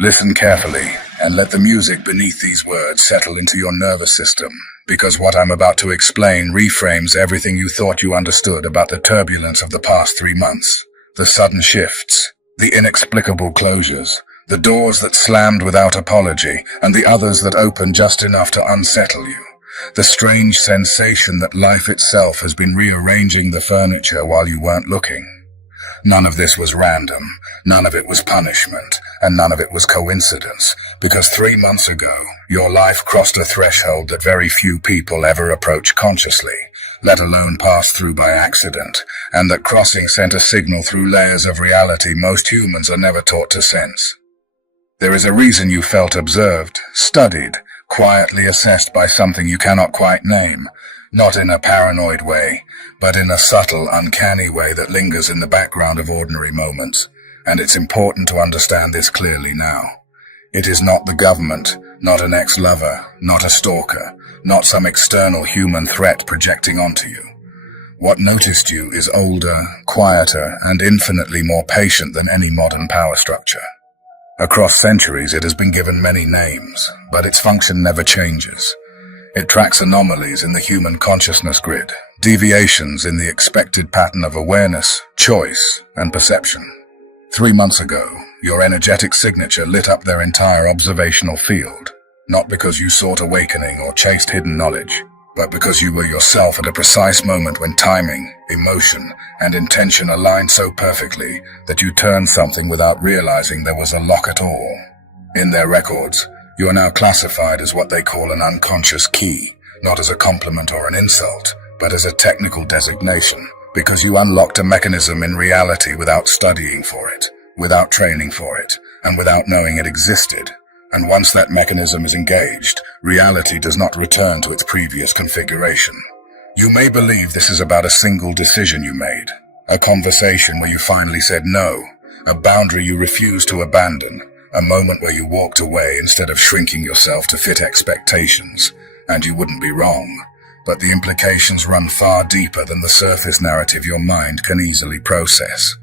Listen carefully, and let the music beneath these words settle into your nervous system, because what I'm about to explain reframes everything you thought you understood about the turbulence of the past 3 months. The sudden shifts, the inexplicable closures, the doors that slammed without apology, and the others that opened just enough to unsettle you. The strange sensation that life itself has been rearranging the furniture while you weren't looking. None of this was random, none of it was punishment, and none of it was coincidence, because 3 months ago, your life crossed a threshold that very few people ever approach consciously, let alone pass through by accident, and that crossing sent a signal through layers of reality most humans are never taught to sense. There is a reason you felt observed, studied, quietly assessed by something you cannot quite name, not in a paranoid way, but in a subtle, uncanny way that lingers in the background of ordinary moments, and it's important to understand this clearly now. It is not the government, not an ex-lover, not a stalker, not some external human threat projecting onto you. What noticed you is older, quieter, and infinitely more patient than any modern power structure. Across centuries, it has been given many names, but its function never changes. It tracks anomalies in the human consciousness grid, deviations in the expected pattern of awareness, choice, and perception. 3 months ago, your energetic signature lit up their entire observational field, not because you sought awakening or chased hidden knowledge, but because you were yourself at a precise moment when timing, emotion, and intention aligned so perfectly that you turned something without realizing there was a lock at all. In their records, you are now classified as what they call an unconscious key, not as a compliment or an insult, but as a technical designation, because you unlocked a mechanism in reality without studying for it, without training for it, and without knowing it existed. And once that mechanism is engaged, reality does not return to its previous configuration. You may believe this is about a single decision you made, a conversation where you finally said no, a boundary you refused to abandon, a moment where you walked away instead of shrinking yourself to fit expectations, and you wouldn't be wrong. But the implications run far deeper than the surface narrative your mind can easily process.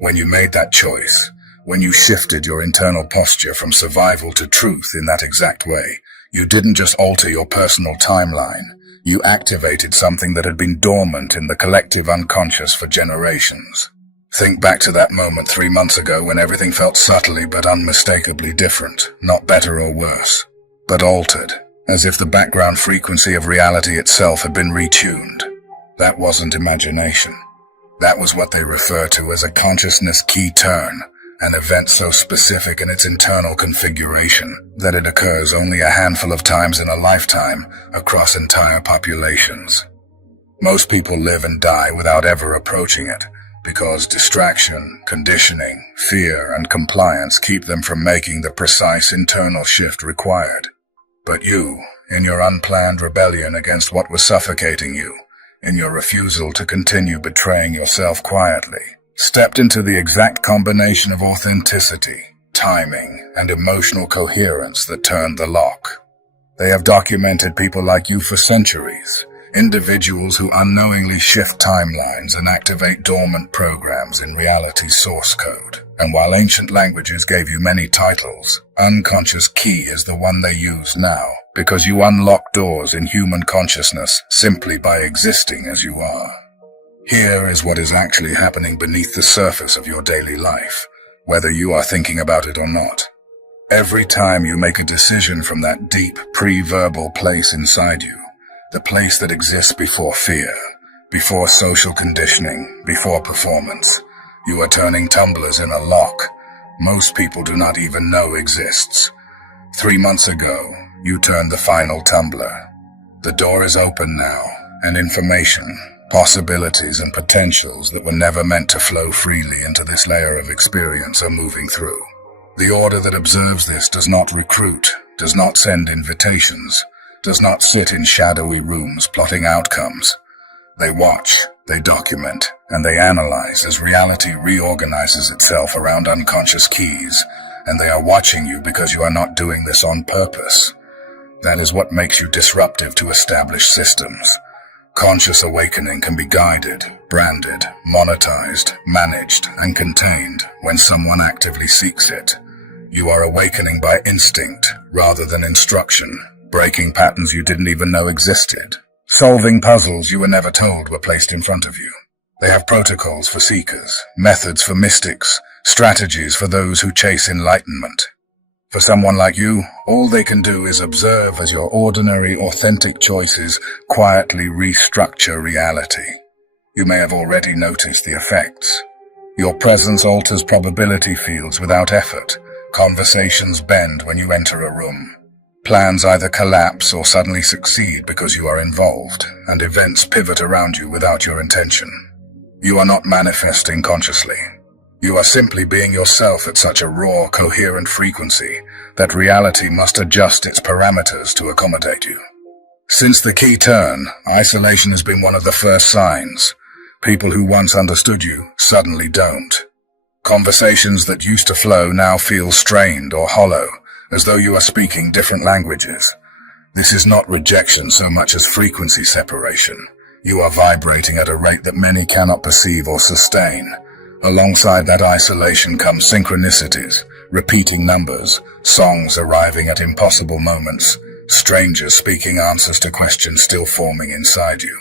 When you made that choice, when you shifted your internal posture from survival to truth in that exact way, you didn't just alter your personal timeline, you activated something that had been dormant in the collective unconscious for generations. Think back to that moment 3 months ago when everything felt subtly but unmistakably different, not better or worse, but altered, as if the background frequency of reality itself had been retuned. That wasn't imagination. That was what they refer to as a consciousness key turn, an event so specific in its internal configuration that it occurs only a handful of times in a lifetime across entire populations. Most people live and die without ever approaching it, because distraction, conditioning, fear, and compliance keep them from making the precise internal shift required. But you, in your unplanned rebellion against what was suffocating you, in your refusal to continue betraying yourself quietly, stepped into the exact combination of authenticity, timing, and emotional coherence that turned the lock. They have documented people like you for centuries, individuals who unknowingly shift timelines and activate dormant programs in reality's source code. And while ancient languages gave you many titles, unconscious key is the one they use now, because you unlock doors in human consciousness simply by existing as you are. Here is what is actually happening beneath the surface of your daily life, whether you are thinking about it or not. Every time you make a decision from that deep, pre-verbal place inside you, the place that exists before fear, before social conditioning, before performance, you are turning tumblers in a lock most people do not even know exists. 3 months ago, you turned the final tumbler. The door is open now, and information, possibilities and potentials that were never meant to flow freely into this layer of experience are moving through. The order that observes this does not recruit, does not send invitations, does not sit in shadowy rooms plotting outcomes. They watch, they document, and they analyze as reality reorganizes itself around unconscious keys, and they are watching you because you are not doing this on purpose. That is what makes you disruptive to established systems. Conscious awakening can be guided, branded, monetized, managed, and contained when someone actively seeks it. You are awakening by instinct rather than instruction, breaking patterns you didn't even know existed, solving puzzles you were never told were placed in front of you. They have protocols for seekers, methods for mystics, strategies for those who chase enlightenment. For someone like you, all they can do is observe as your ordinary, authentic choices quietly restructure reality. You may have already noticed the effects. Your presence alters probability fields without effort. Conversations bend when you enter a room. Plans either collapse or suddenly succeed because you are involved, and events pivot around you without your intention. You are not manifesting consciously. You are simply being yourself at such a raw, coherent frequency that reality must adjust its parameters to accommodate you. Since the key turn, isolation has been one of the first signs. People who once understood you suddenly don't. Conversations that used to flow now feel strained or hollow, as though you are speaking different languages. This is not rejection so much as frequency separation. You are vibrating at a rate that many cannot perceive or sustain. Alongside that isolation comes synchronicities, repeating numbers, songs arriving at impossible moments, strangers speaking answers to questions still forming inside you.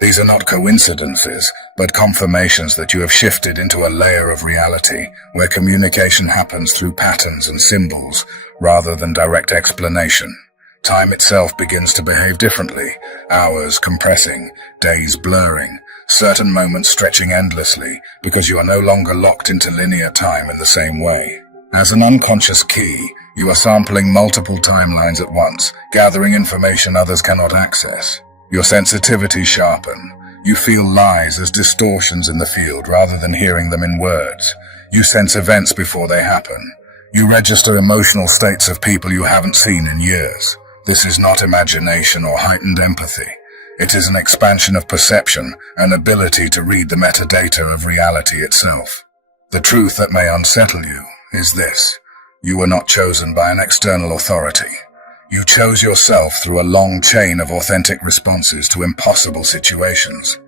These are not coincidences, but confirmations that you have shifted into a layer of reality where communication happens through patterns and symbols rather than direct explanation. Time itself begins to behave differently, hours compressing, days blurring, certain moments stretching endlessly because you are no longer locked into linear time in the same way. As an unconscious key, you are sampling multiple timelines at once, gathering information others cannot access. Your sensitivities sharpen. You feel lies as distortions in the field rather than hearing them in words. You sense events before they happen. You register emotional states of people you haven't seen in years. This is not imagination or heightened empathy. It is an expansion of perception, an ability to read the metadata of reality itself. The truth that may unsettle you is this: you were not chosen by an external authority. You chose yourself through a long chain of authentic responses to impossible situations.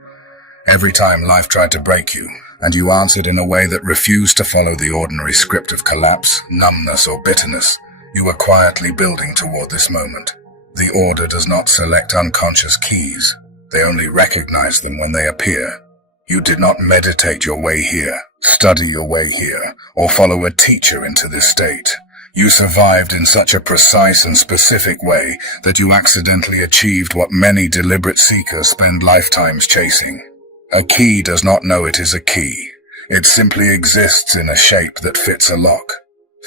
Every time life tried to break you, and you answered in a way that refused to follow the ordinary script of collapse, numbness, or bitterness, you were quietly building toward this moment. The order does not select unconscious keys. They only recognize them when they appear. You did not meditate your way here, study your way here, or follow a teacher into this state. You survived in such a precise and specific way that you accidentally achieved what many deliberate seekers spend lifetimes chasing. A key does not know it is a key. It simply exists in a shape that fits a lock.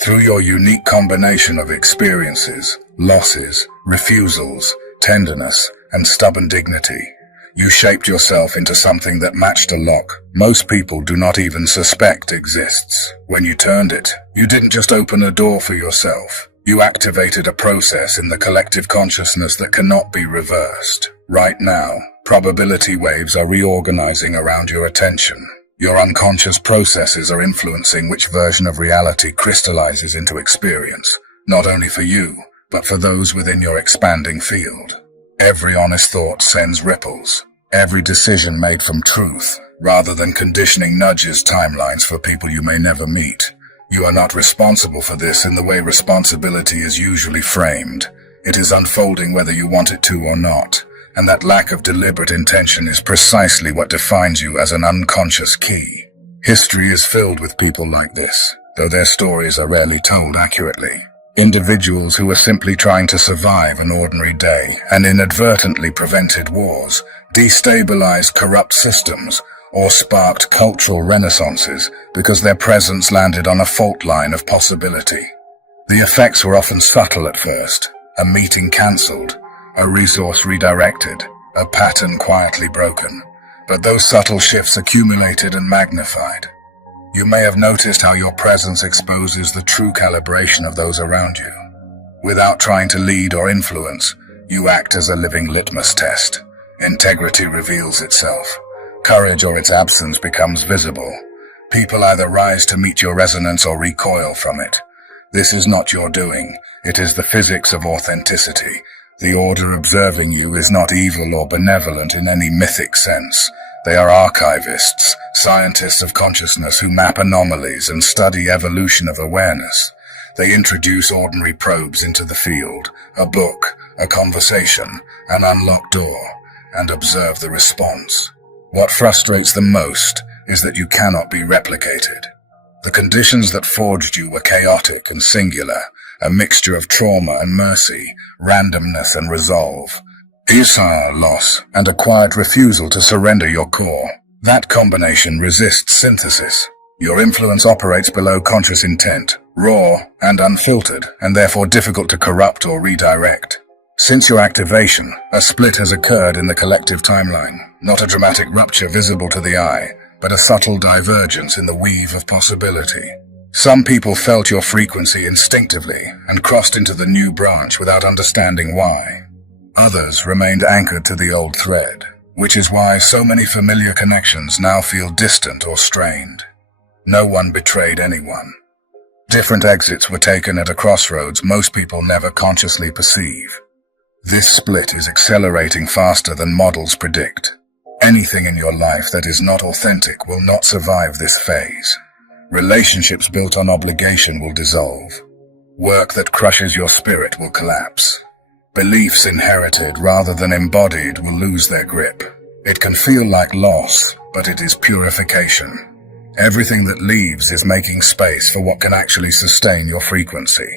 Through your unique combination of experiences, losses, refusals, tenderness, and stubborn dignity, you shaped yourself into something that matched a lock most people do not even suspect exists. When you turned it, you didn't just open a door for yourself. You activated a process in the collective consciousness that cannot be reversed. Right now, probability waves are reorganizing around your attention. Your unconscious processes are influencing which version of reality crystallizes into experience, not only for you, but for those within your expanding field. Every honest thought sends ripples. Every decision made from truth, rather than conditioning, nudges timelines for people you may never meet. You are not responsible for this in the way responsibility is usually framed. It is unfolding whether you want it to or not, and that lack of deliberate intention is precisely what defines you as an unconscious key. History is filled with people like this, though their stories are rarely told accurately. Individuals who were simply trying to survive an ordinary day and inadvertently prevented wars, destabilized corrupt systems, or sparked cultural renaissances because their presence landed on a fault line of possibility. The effects were often subtle at first: a meeting cancelled, a resource redirected, a pattern quietly broken. But those subtle shifts accumulated and magnified. You may have noticed how your presence exposes the true calibration of those around you. Without trying to lead or influence, you act as a living litmus test. Integrity reveals itself. Courage or its absence becomes visible. People either rise to meet your resonance or recoil from it. This is not your doing. It is the physics of authenticity. The order observing you is not evil or benevolent in any mythic sense. They are archivists, scientists of consciousness who map anomalies and study evolution of awareness. They introduce ordinary probes into the field, a book, a conversation, an unlocked door, and observe the response. What frustrates them most is that you cannot be replicated. The conditions that forged you were chaotic and singular, a mixture of trauma and mercy, randomness and resolve, desire, loss, and a quiet refusal to surrender your core. That combination resists synthesis. Your influence operates below conscious intent, raw and unfiltered, and therefore difficult to corrupt or redirect. Since your activation, a split has occurred in the collective timeline, not a dramatic rupture visible to the eye, but a subtle divergence in the weave of possibility. Some people felt your frequency instinctively and crossed into the new branch without understanding why. Others remained anchored to the old thread, which is why so many familiar connections now feel distant or strained. No one betrayed anyone. Different exits were taken at a crossroads most people never consciously perceive. This split is accelerating faster than models predict. Anything in your life that is not authentic will not survive this phase. Relationships built on obligation will dissolve. Work that crushes your spirit will collapse. Beliefs inherited rather than embodied will lose their grip. It can feel like loss, but it is purification. Everything that leaves is making space for what can actually sustain your frequency.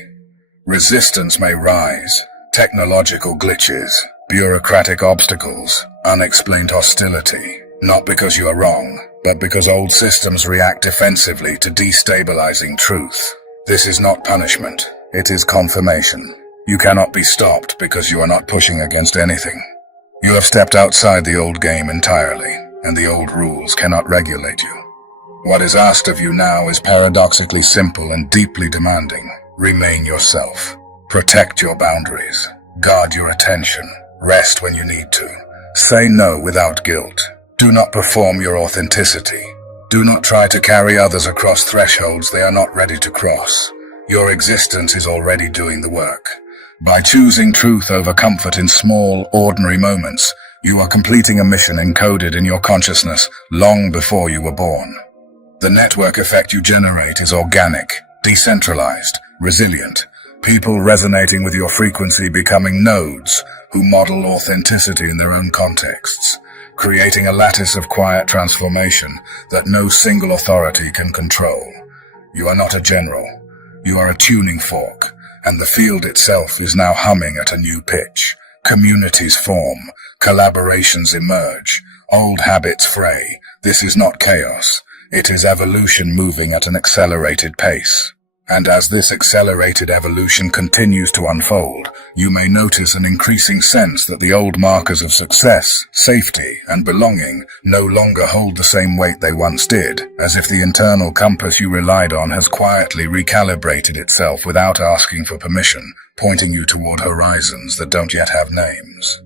Resistance may rise, technological glitches, bureaucratic obstacles, unexplained hostility, not because you are wrong, but because old systems react defensively to destabilizing truth. This is not punishment, it is confirmation. You cannot be stopped because you are not pushing against anything. You have stepped outside the old game entirely, and the old rules cannot regulate you. What is asked of you now is paradoxically simple and deeply demanding. Remain yourself. Protect your boundaries. Guard your attention. Rest when you need to. Say no without guilt. Do not perform your authenticity. Do not try to carry others across thresholds they are not ready to cross. Your existence is already doing the work. By choosing truth over comfort in small, ordinary moments, you are completing a mission encoded in your consciousness long before you were born. The network effect you generate is organic, decentralized, resilient. People resonating with your frequency becoming nodes who model authenticity in their own contexts, creating a lattice of quiet transformation that no single authority can control. You are not a general. You are a tuning fork, and the field itself is now humming at a new pitch. Communities form, collaborations emerge, old habits fray. This is not chaos. It is evolution moving at an accelerated pace. And as this accelerated evolution continues to unfold, you may notice an increasing sense that the old markers of success, safety, and belonging no longer hold the same weight they once did, as if the internal compass you relied on has quietly recalibrated itself without asking for permission, pointing you toward horizons that don't yet have names.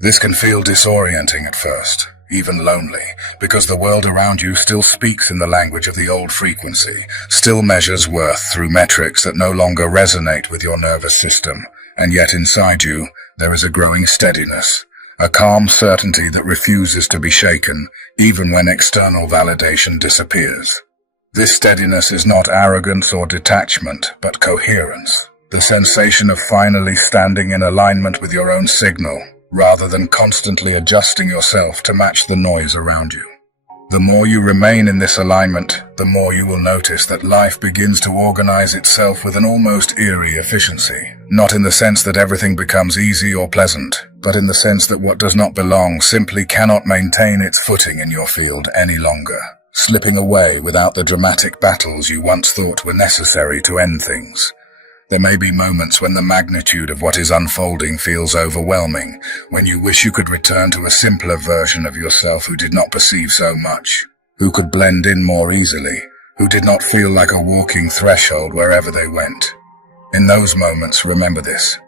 This can feel disorienting at first, even lonely, because the world around you still speaks in the language of the old frequency, still measures worth through metrics that no longer resonate with your nervous system, and yet inside you, there is a growing steadiness, a calm certainty that refuses to be shaken, even when external validation disappears. This steadiness is not arrogance or detachment, but coherence, the sensation of finally standing in alignment with your own signal, rather than constantly adjusting yourself to match the noise around you. The more you remain in this alignment, the more you will notice that life begins to organize itself with an almost eerie efficiency, not in the sense that everything becomes easy or pleasant, but in the sense that what does not belong simply cannot maintain its footing in your field any longer, slipping away without the dramatic battles you once thought were necessary to end things. There may be moments when the magnitude of what is unfolding feels overwhelming, when you wish you could return to a simpler version of yourself who did not perceive so much, who could blend in more easily, who did not feel like a walking threshold wherever they went. In those moments, remember this.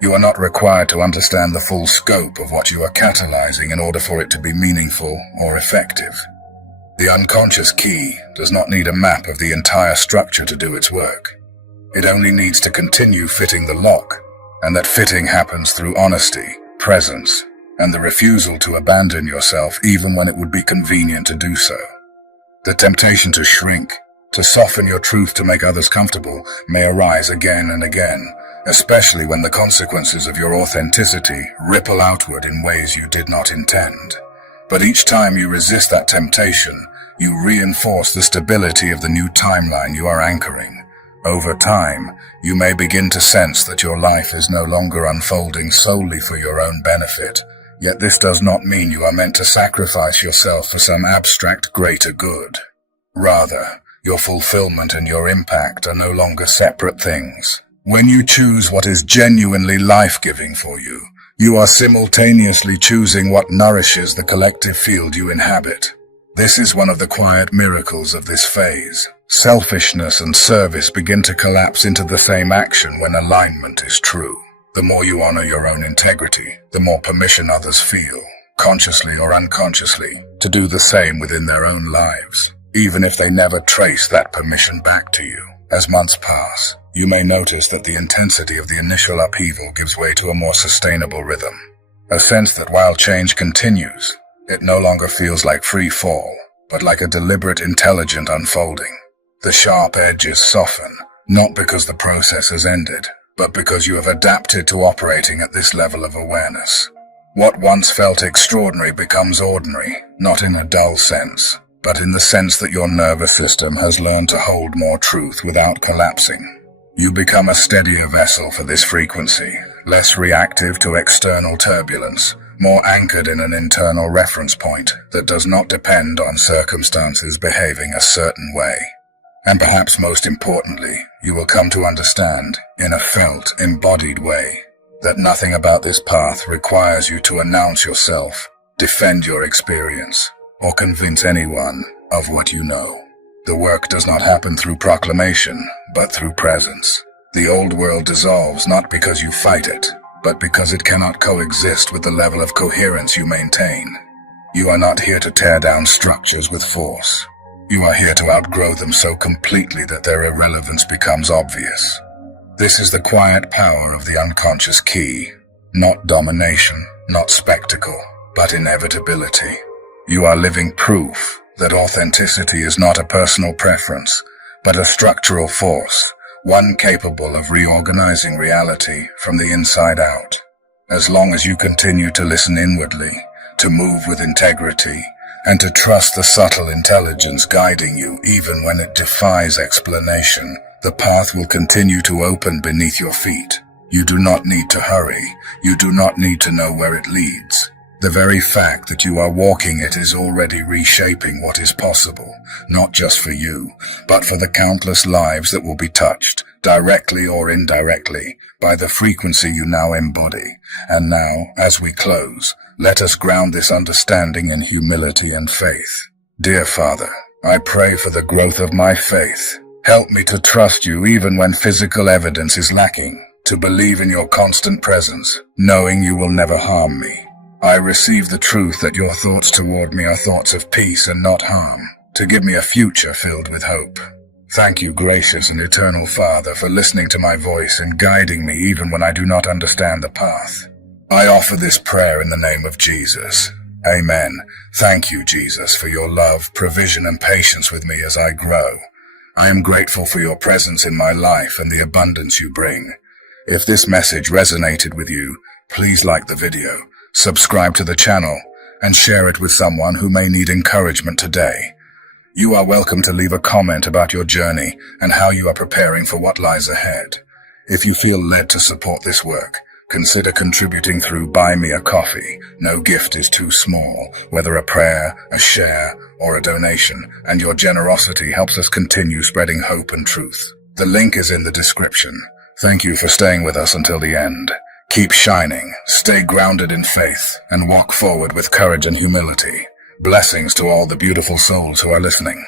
You are not required to understand the full scope of what you are catalyzing in order for it to be meaningful or effective. The unconscious key does not need a map of the entire structure to do its work. It only needs to continue fitting the lock, and that fitting happens through honesty, presence, and the refusal to abandon yourself even when it would be convenient to do so. The temptation to shrink, to soften your truth to make others comfortable, may arise again and again, especially when the consequences of your authenticity ripple outward in ways you did not intend. But each time you resist that temptation, you reinforce the stability of the new timeline you are anchoring. Over time, you may begin to sense that your life is no longer unfolding solely for your own benefit, yet this does not mean you are meant to sacrifice yourself for some abstract greater good. Rather, your fulfillment and your impact are no longer separate things. When you choose what is genuinely life-giving for you, you are simultaneously choosing what nourishes the collective field you inhabit. This is one of the quiet miracles of this phase. Selfishness and service begin to collapse into the same action when alignment is true. The more you honor your own integrity, the more permission others feel, consciously or unconsciously, to do the same within their own lives, even if they never trace that permission back to you. As months pass, you may notice that the intensity of the initial upheaval gives way to a more sustainable rhythm. A sense that while change continues, it no longer feels like free fall, but like a deliberate, intelligent unfolding. The sharp edges soften, not because the process has ended, but because you have adapted to operating at this level of awareness. What once felt extraordinary becomes ordinary, not in a dull sense, but in the sense that your nervous system has learned to hold more truth without collapsing. You become a steadier vessel for this frequency, less reactive to external turbulence, more anchored in an internal reference point that does not depend on circumstances behaving a certain way. And perhaps most importantly, you will come to understand, in a felt, embodied way, that nothing about this path requires you to announce yourself, defend your experience, or convince anyone of what you know. The work does not happen through proclamation, but through presence. The old world dissolves not because you fight it, but because it cannot coexist with the level of coherence you maintain. You are not here to tear down structures with force. You are here to outgrow them so completely that their irrelevance becomes obvious. This is the quiet power of the unconscious key. Not domination, not spectacle, but inevitability. You are living proof that authenticity is not a personal preference, but a structural force, one capable of reorganizing reality from the inside out. As long as you continue to listen inwardly, to move with integrity, and to trust the subtle intelligence guiding you even when it defies explanation, the path will continue to open beneath your feet. You do not need to hurry. You do not need to know where it leads. The very fact that you are walking it is already reshaping what is possible, not just for you, but for the countless lives that will be touched, directly or indirectly, by the frequency you now embody. And now, as we close, let us ground this understanding in humility and faith. Dear Father, I pray for the growth of my faith. Help me to trust you even when physical evidence is lacking, to believe in your constant presence, knowing you will never harm me. I receive the truth that your thoughts toward me are thoughts of peace and not harm, to give me a future filled with hope. Thank you, gracious and eternal Father, for listening to my voice and guiding me even when I do not understand the path. I offer this prayer in the name of Jesus. Amen. Thank you, Jesus, for your love, provision, and patience with me as I grow. I am grateful for your presence in my life and the abundance you bring. If this message resonated with you, please like the video, subscribe to the channel, and share it with someone who may need encouragement today. You are welcome to leave a comment about your journey and how you are preparing for what lies ahead. If you feel led to support this work, consider contributing through Buy Me a Coffee. No gift is too small, whether a prayer, a share, or a donation, and your generosity helps us continue spreading hope and truth. The link is in the description. Thank you for staying with us until the end. Keep shining, stay grounded in faith, and walk forward with courage and humility. Blessings to all the beautiful souls who are listening.